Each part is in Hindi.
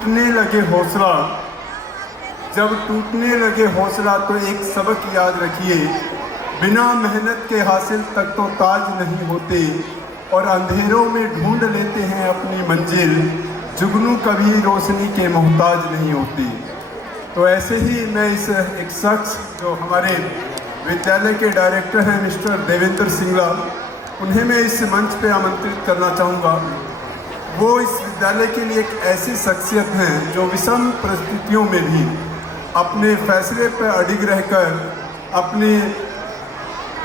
टूटने लगे हौसला, जब टूटने लगे हौसला तो एक सबक याद रखिए, बिना मेहनत के हासिल तक तो ताज नहीं होते और अंधेरों में ढूंढ लेते हैं अपनी मंजिल, जुगनू कभी रोशनी के मोहताज नहीं होती। तो ऐसे ही मैं इस एक शख्स जो हमारे विद्यालय के डायरेक्टर हैं मिस्टर देवेंद्र सिंगला, उन्हें मैं इस मंच पे आमंत्रित करना चाहूँगा। वो इस विद्यालय के लिए एक ऐसी शख्सियत हैं जो विषम परिस्थितियों में भी अपने फैसले पर अडिग रहकर अपने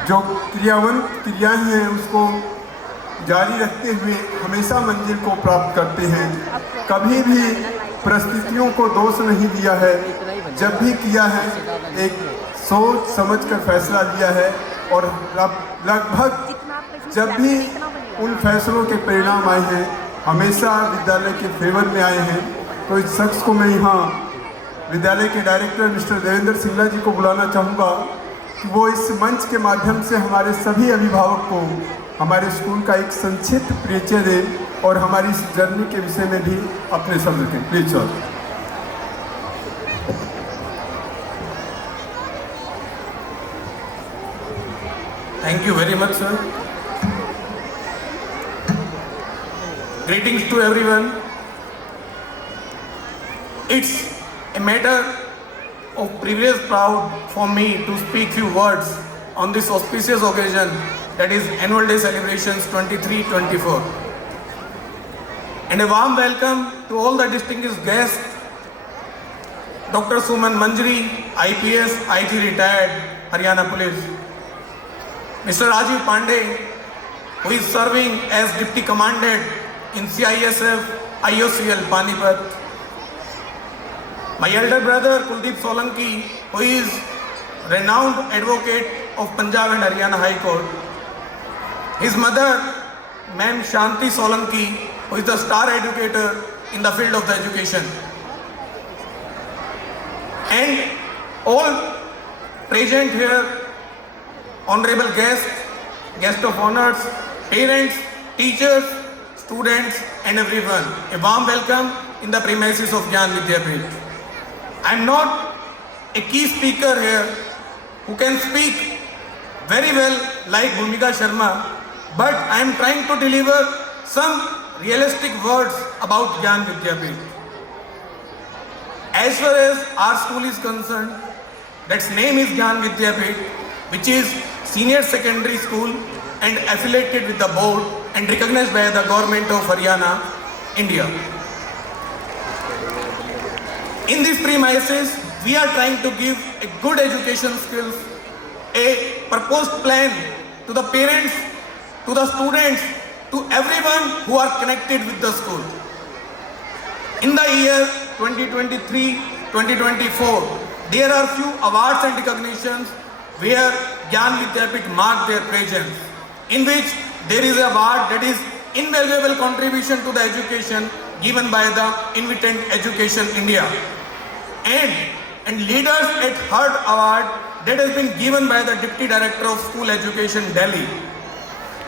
जो क्रियाएं हैं उसको जारी रखते हुए हमेशा मंजिल को प्राप्त करते हैं। कभी भी परिस्थितियों को दोष नहीं दिया है, जब भी किया है एक सोच समझकर फैसला लिया है और लगभग जब भी उन फैसलों के परिणाम आए हैं हमेशा विद्यालय के फेवर में आए हैं। तो इस शख्स को मैं यहाँ विद्यालय के डायरेक्टर मिस्टर देवेंद्र सिंगला जी को बुलाना चाहूँगा कि वो इस मंच के माध्यम से हमारे सभी अभिभावक को हमारे स्कूल का एक संक्षिप्त परिचय दें और हमारी इस जर्नी के विषय में भी अपने शब्द रखें। Please sir. Thank you very much, sir. Greetings to everyone. It's a matter of privilege proud for me to speak few words on this auspicious occasion, that is Annual Day Celebrations 23-24. And a warm welcome to all the distinguished guests, Dr. Suman Manjri, IPS, IG retired, Haryana Police. Mr. Rajiv Pandey, who is serving as Deputy Commandant in CISF IOCL Panipat. My elder brother Kuldeep Solanki, who is renowned advocate of Punjab and Haryana High Court. His mother, Ma'am Shanti Solanki, who is the star educator in the field of the education. And all present here, honorable guests, guest of honors, parents, teachers, students and everyone, a warm welcome in the premises of Gyan Vidyapith. I am not a key speaker here who can speak very well like Bhumika Sharma, but I am trying to deliver some realistic words about Gyan Vidyapith. As far as our school is concerned, its name is Gyan Vidyapith, which is senior secondary school and affiliated with the board and recognized by the government of Haryana, India. In these premises, we are trying to give a good education skills, a proposed plan to the parents, to the students, to everyone who are connected with the school. In the year 2023-2024, there are few awards and recognitions where Gyan Vidyapith marked their presence, in which there is an award that is invaluable contribution to the education given by the Invitant Education India, and Leaders at Heart Award that has been given by the Deputy Director of School Education, Delhi.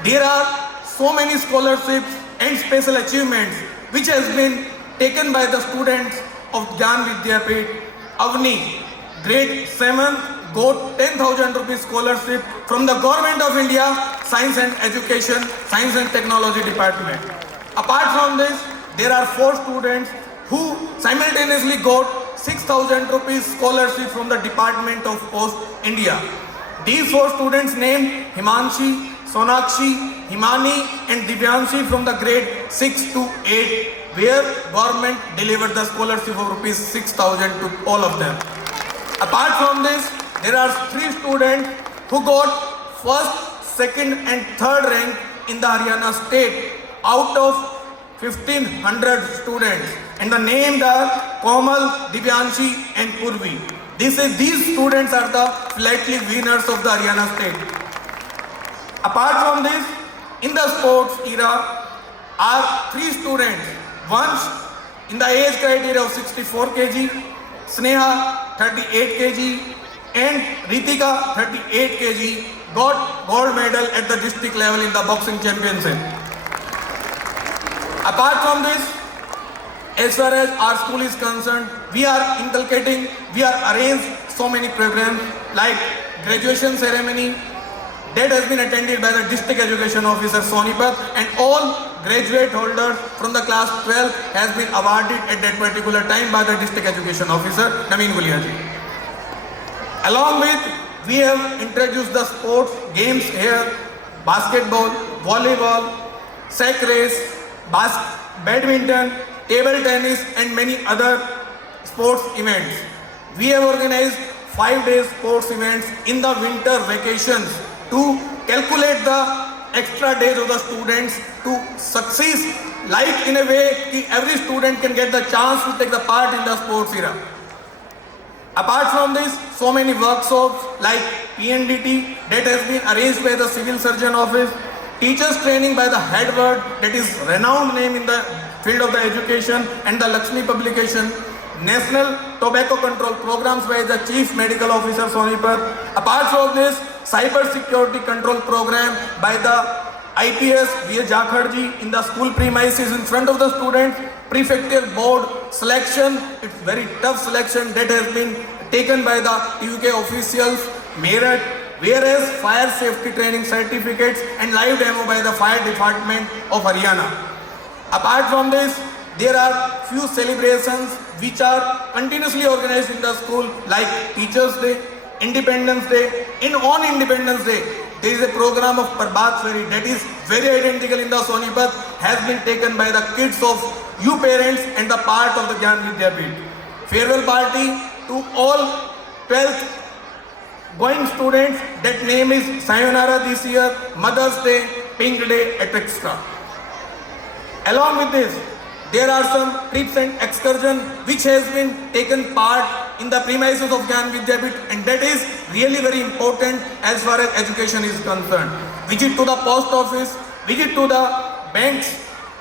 There are so many scholarships and special achievements which has been taken by the students of Gyan Vidyapith. Avni, grade 7, got 10,000 rupees scholarship from the Government of India, Science and Education, Science and Technology Department. Apart from this, there are 4 students who simultaneously got 6,000 rupees scholarship from the Department of Post, India. These 4 students named Himanshi, Sonakshi, Himani and Divyanshi from the grade 6 to 8, where government delivered the scholarship of rupees 6,000 to all of them. Apart from this, there are 3 students who got first, second and third rank in the Haryana state out of 1,500 students, and the names are Komal, Divyanshi and Purvi. These students are the flatly winners of the Haryana state. Apart from this, in the sports era are 3 students. One in the age criteria of 64 kg, Sneha 38 kg and Ritika 38 kg got gold medal at the district level in the boxing championship. Apart from this, As far as our school is concerned, we are arranged so many programs like graduation ceremony that has been attended by the district education officer Sonipat, and all graduate holders from the class 12 has been awarded at that particular time by the district education officer Naveen Gulia ji. Along with, we have introduced the sports games here: basketball, volleyball, sack race, badminton, table tennis, and many other sports events. We have organized 5-day sports events in the winter vacations to calculate the extra days of the students to succeed life in a way that every student can get the chance to take the part in the sports era. Apart from this, so many workshops like PNDT that has been arranged by the Civil Surgeon Office, teachers training by the Head Word, that is renowned name in the field of the education, and the Lakshmi publication, National Tobacco Control programs by the Chief Medical Officer Sonipat. Apart from this, Cyber Security Control program by the IPS V. Jakharji in the school premises in front of the students. Prefectural board selection, it's very tough selection that has been taken by the TUK officials, Meerut, whereas fire safety training certificates and live demo by the fire department of Haryana. Apart from this, there are few celebrations which are continuously organized in the school like Teachers Day, Independence Day. On Independence Day, there is a program of Prabhat Fairy that is very identical in the Sonipat, has been taken by the kids of you parents and the part of the Gyan Vidyapit. Farewell party to all 12th going students, that name is Sayonara this year, Mother's Day, Pink Day, etc. Along with this, there are some trips and excursions which has been taken part in the premises of Gyan Vidyapit, and that is really very important as far as education is concerned. Visit to the post office, visit to the banks,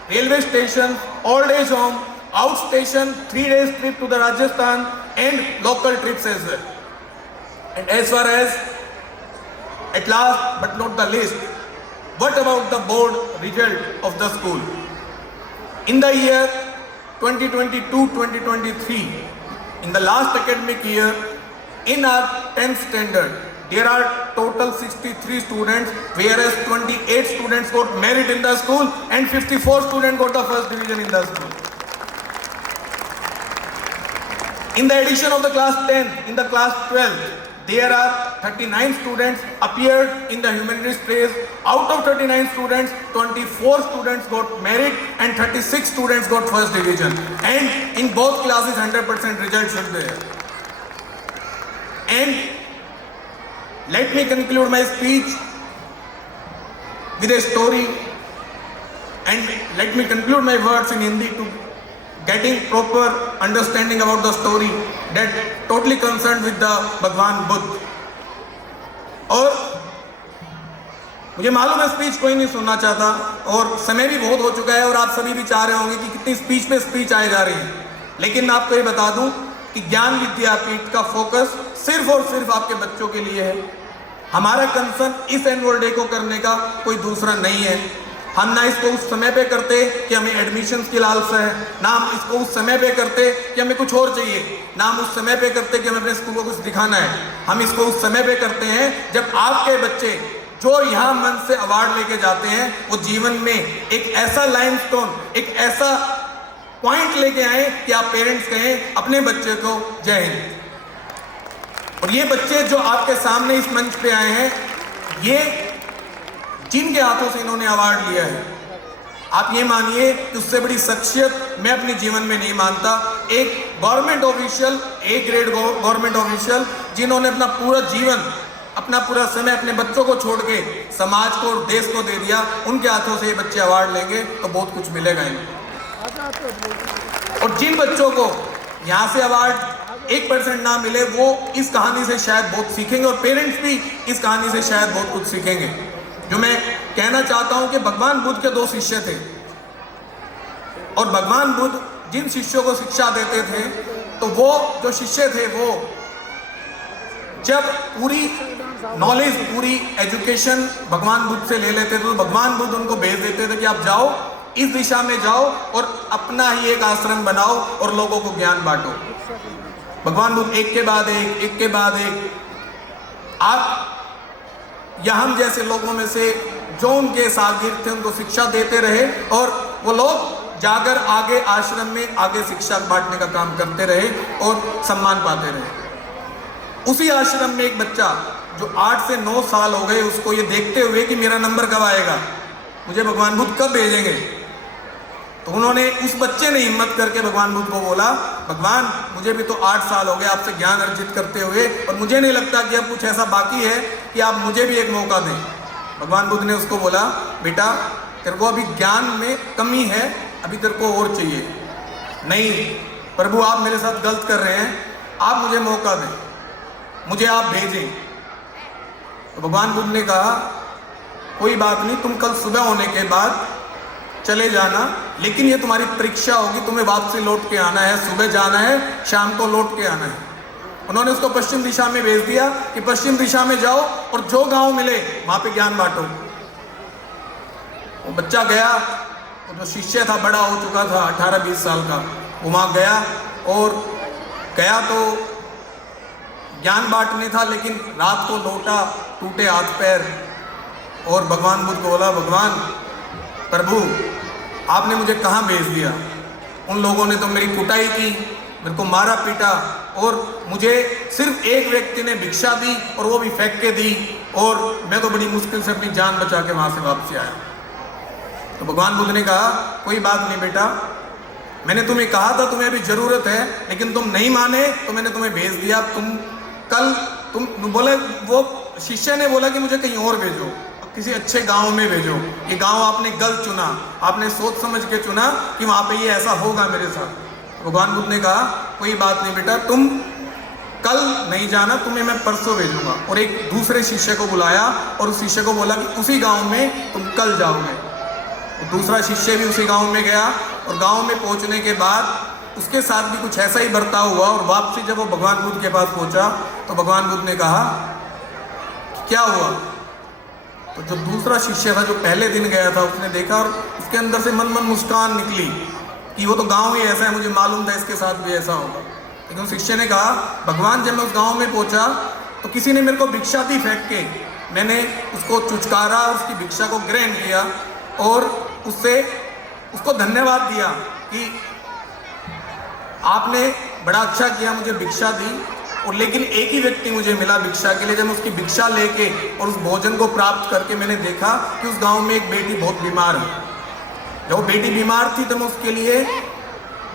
railway station, old age home, outstation, 3 days trip to the Rajasthan, and local trips as well. And as far as, at last but not the least, what about the board result of the school? In the year 2022-2023, in the last academic year, in our 10th standard, there are total 63 students, whereas 28 students got merit in the school and 54 students got the first division in the school. In the addition of the class 10, in the class 12, there are 39 students appeared in the humanities phase. Out of 39 students, 24 students got merit and 36 students got first division. And in both classes, 100% results should be there. And let me conclude my speech with a story, and let me conclude my words in Hindi to getting proper understanding about the story that totally concerned with the Bhagwan Buddha. और मुझे मालूम है स्पीच कोई नहीं सुनना चाहता और समय भी बहुत हो चुका है और आप सभी भी चाह रहे होंगे कि कितनी स्पीच पे स्पीच आए जा रही है, लेकिन मैं आपको ये बता दूं कि ज्ञान विद्यापीठ का फोकस सिर्फ और सिर्फ आपके बच्चों के लिए है। हमारा कंसर्न इस एनुअल डे को करने का कोई दूसरा नहीं है। हम ना इसको उस समय पे करते कि हमें एडमिशन्स की लालसा है, ना हम इसको उस समय पे करते कि हमें कुछ और चाहिए, ना हम उस समय पे करते कि हमें अपने स्कूल को कुछ दिखाना है। हम इसको उस समय पे करते हैं जब आपके बच्चे जो यहाँ मन से अवार्ड लेके जाते हैं वो जीवन में एक ऐसा लाइमस्टोन, एक ऐसा पॉइंट लेके आए कि आप पेरेंट्स कहें अपने बच्चे को जय हिंद। और ये बच्चे जो आपके सामने इस मंच पे आए हैं, ये जिनके हाथों से इन्होंने अवार्ड लिया है, आप ये मानिए कि उससे बड़ी शख्सियत मैं अपने जीवन में नहीं मानता। एक government official, A grade government official, जिन्होंने अपना पूरा जीवन, अपना पूरा समय अपने बच्चों को छोड़ के समाज को और देश को दे दिया, उनके हाथों से ये बच्चे अवार्ड लेंगे तो बहुत कुछ मिलेगा इनको। और जिन बच्चों को यहाँ से अवार्ड 1% ना मिले, वो इस कहानी से शायद बहुत सीखेंगे और पेरेंट्स भी इस कहानी से शायद बहुत कुछ सीखेंगे। जो मैं कहना चाहता हूं कि भगवान बुद्ध के 2 शिष्य थे और भगवान बुद्ध जिन शिष्यों को शिक्षा देते थे, तो वो जो शिष्य थे वो जब पूरी नॉलेज, पूरी एजुकेशन भगवान बुद्ध से ले लेते थे तो भगवान बुद्ध उनको भेज देते थे कि आप जाओ इस दिशा में जाओ और अपना ही एक आश्रम बनाओ और लोगों को ज्ञान बांटो। भगवान बुद्ध एक के बाद एक आप या हम जैसे लोगों में से जो उनके शागिर्द थे उनको शिक्षा देते रहे और वो लोग जाकर आगे आश्रम में आगे शिक्षा बांटने का काम करते रहे और सम्मान पाते रहे। उसी आश्रम में एक बच्चा जो 8 से 9 साल हो गए, उसको ये देखते हुए कि मेरा नंबर कब आएगा, मुझे भगवान बुद्ध कब भेजेंगे, तो उन्होंने उस बच्चे ने हिम्मत करके भगवान बुद्ध को बोला, भगवान मुझे भी तो 8 साल हो गए आपसे ज्ञान अर्जित करते हुए और मुझे नहीं लगता कि अब कुछ ऐसा बाकी है कि आप मुझे भी एक मौका दें। भगवान बुद्ध ने उसको बोला, बेटा तेरे को अभी ज्ञान में कमी है, अभी तेरे को और चाहिए। नहीं प्रभु आप मेरे साथ गलत कर रहे हैं, आप मुझे मौका दें, मुझे आप भेजें। तो भगवान बुद्ध ने कहा कोई बात नहीं, तुम कल सुबह होने के बाद चले जाना, लेकिन ये तुम्हारी परीक्षा होगी, तुम्हें वापसी लौट के आना है, सुबह जाना है, शाम को लौट के आना है। उन्होंने उसको पश्चिम दिशा में भेज दिया कि पश्चिम दिशा में जाओ और जो गांव मिले वहां पे ज्ञान बांटो। वो बच्चा गया, वो जो शिष्य था बड़ा हो चुका था 18-20 साल का, वो वहां गया और गया तो ज्ञान बांटने था, लेकिन रात को लौटा टूटे हाथ पैर और भगवान बुद्ध को बोला, भगवान प्रभु आपने मुझे कहाँ भेज दिया, उन लोगों ने तो मेरी कुटाई की, मेरे को मारा पीटा और मुझे सिर्फ एक व्यक्ति ने भिक्षा दी और वो भी फेंक के दी और मैं तो बड़ी मुश्किल से अपनी जान बचा के वहाँ से वापस आया। तो भगवान बुद्ध ने कहा कोई बात नहीं बेटा, मैंने तुम्हें कहा था तुम्हें अभी ज़रूरत है, लेकिन तुम नहीं माने तो मैंने तुम्हें भेज दिया। तुम बोले, वो शिष्य ने बोला कि मुझे कहीं और भेजो, किसी अच्छे गांव में भेजो, ये गांव आपने गलत चुना, आपने सोच समझ के चुना कि वहाँ पे ये ऐसा होगा मेरे साथ। भगवान बुद्ध ने कहा कोई बात नहीं बेटा, तुम कल नहीं जाना, तुम्हें मैं परसों भेजूंगा। और एक दूसरे शिष्य को बुलाया और उस शिष्य को बोला कि उसी गांव में तुम कल जाओगे। और दूसरा शिष्य भी उसी गांव में गया और गांव में पहुंचने के बाद उसके साथ भी कुछ ऐसा ही बर्ताव हुआ और वापसी जब वो भगवान बुद्ध के पास पहुंचा तो भगवान बुद्ध ने कहा क्या हुआ। तो जो दूसरा शिष्य था जो पहले दिन गया था उसने देखा और उसके अंदर से मन मुस्कान निकली कि वो तो गांव ही ऐसा है, मुझे मालूम था इसके साथ भी ऐसा होगा। लेकिन उस शिष्य ने कहा भगवान जब मैं उस गांव में पहुंचा तो किसी ने मेरे को भिक्षा दी फेंक के, मैंने उसको चुचकारा, उसकी भिक्षा को ग्रहण किया और उसको धन्यवाद दिया कि आपने बड़ा अच्छा किया, मुझे भिक्षा दी। और लेकिन एक ही व्यक्ति मुझे मिला भिक्षा के लिए। जब मैं उसकी भिक्षा लेके और उस भोजन को प्राप्त करके मैंने देखा कि उस गांव में एक बेटी बहुत बीमार है। जब वो बेटी बीमार थी तो मैं उसके लिए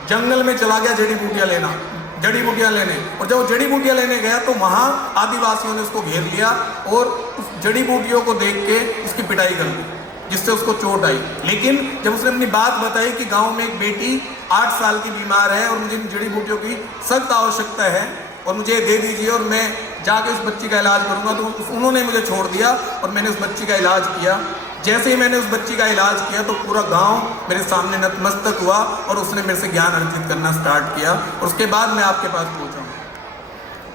जंगल में चला गया जड़ी बूटियाँ लेने। और जब वो जड़ी बूटियाँ लेने गया तो वहाँ आदिवासियों ने उसको घेर लिया और उस जड़ी बूटियों को देख के उसकी पिटाई कर दी, जिससे उसको चोट आई। लेकिन जब उसने अपनी बात बताई कि गाँव में एक बेटी 8 साल की बीमार है और मुझे इन जड़ी बूटियों की सख्त आवश्यकता है और मुझे दे दीजिए और मैं जाके उस बच्ची का इलाज करूंगा, तो उन्होंने मुझे छोड़ दिया और मैंने उस बच्ची का इलाज किया। जैसे ही मैंने उस बच्ची का इलाज किया तो पूरा गांव मेरे सामने नतमस्तक हुआ और उसने मेरे से ज्ञान अर्जित करना स्टार्ट किया और उसके बाद मैं आपके पास पहुंचा हूँ।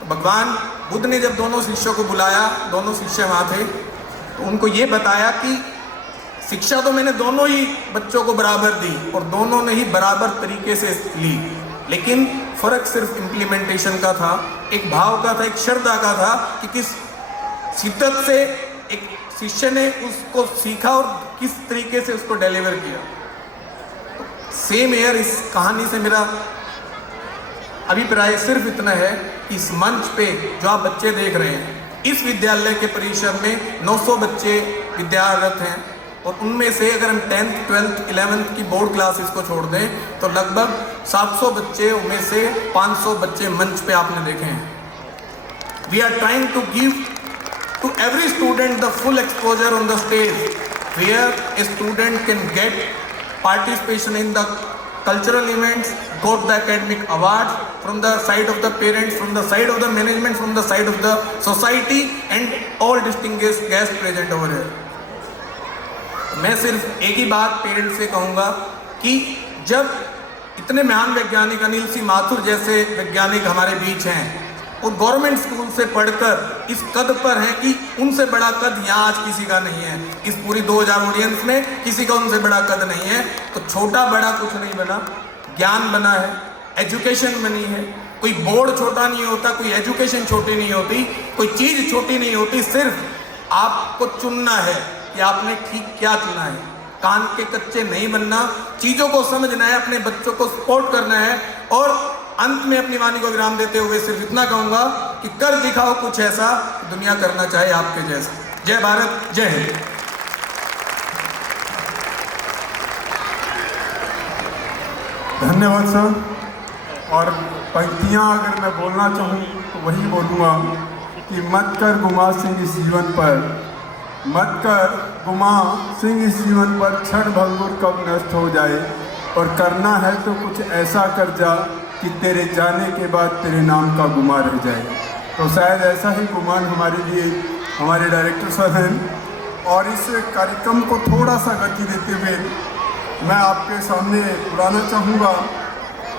तो भगवान बुद्ध ने जब दोनों शिष्यों को बुलाया, दोनों शिष्य वहाँ थे, तो उनको ये बताया कि शिक्षा तो मैंने दोनों ही बच्चों को बराबर दी और दोनों ने ही बराबर तरीके से ली, लेकिन फर्क सिर्फ इम्प्लीमेंटेशन का था, एक भाव का था, एक श्रद्धा का था कि किस शिद्दत से एक शिष्य ने उसको सीखा और किस तरीके से उसको डिलीवर किया। सेम एयर इस कहानी से मेरा अभिप्राय सिर्फ इतना है कि इस मंच पे जो आप बच्चे देख रहे हैं, इस विद्यालय के परिसर में 900 बच्चे विद्यारत हैं और उनमें से अगर हम 10th, 12th, 11th की बोर्ड क्लासेस को छोड़ दें तो लगभग 700 बच्चे, उनमें से 500 बच्चे मंच पे आपने देखे हैं। We are trying to give to every student the full exposure on the stage where a student can get participation in the cultural events, got the academic awards from the side of the parents, from the side of the management, from the side of the society and all distinguished guests present over here. मैं सिर्फ एक ही बात पेरेंट्स से कहूँगा कि जब इतने महान वैज्ञानिक अनिल सी माथुर जैसे वैज्ञानिक हमारे बीच हैं और गवर्नमेंट स्कूल से पढ़कर इस कद पर हैं कि उनसे बड़ा कद यहाँ आज किसी का नहीं है। इस पूरी 2000 ऑडियंस में किसी का उनसे बड़ा कद नहीं है। तो छोटा बड़ा कुछ नहीं बना, ज्ञान बना है, एजुकेशन बनी है। कोई बोर्ड छोटा नहीं होता, कोई एजुकेशन छोटी नहीं होती, कोई चीज़ छोटी नहीं होती। सिर्फ आपको चुनना है कि आपने ठीक क्या चुना है। कान के कच्चे नहीं बनना, चीज़ों को समझना है, अपने बच्चों को सपोर्ट करना है। और अंत में अपनी वाणी को विराम देते हुए सिर्फ इतना कहूंगा कि कर दिखाओ कुछ ऐसा दुनिया करना चाहे आपके जैसा। जय भारत, जय हिंद। धन्यवाद सर। और पंक्तियाँ अगर मैं बोलना चाहूँ तो वही बोलूँगा कि मत कर गुमा सिंह इस जीवन पर, मत कर गुमा सिंह इस जीवन पर, क्षण भंगुर कब नष्ट हो जाए। और करना है तो कुछ ऐसा कर जा कि तेरे जाने के बाद तेरे नाम का गुमान रह जाए। तो शायद ऐसा ही गुमान हमारे लिए हमारे डायरेक्टर साहब हैं। और इस कार्यक्रम को थोड़ा सा गति देते हुए मैं आपके सामने बुलाना चाहूँगा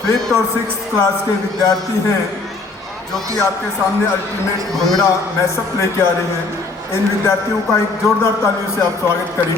5th और 6th क्लास के विद्यार्थी हैं जो कि आपके सामने अल्टीमेट भंगड़ा मैसअप लेके आ रहे हैं। इन विद्यार्थियों का एक जोरदार तालियों से आप स्वागत करें।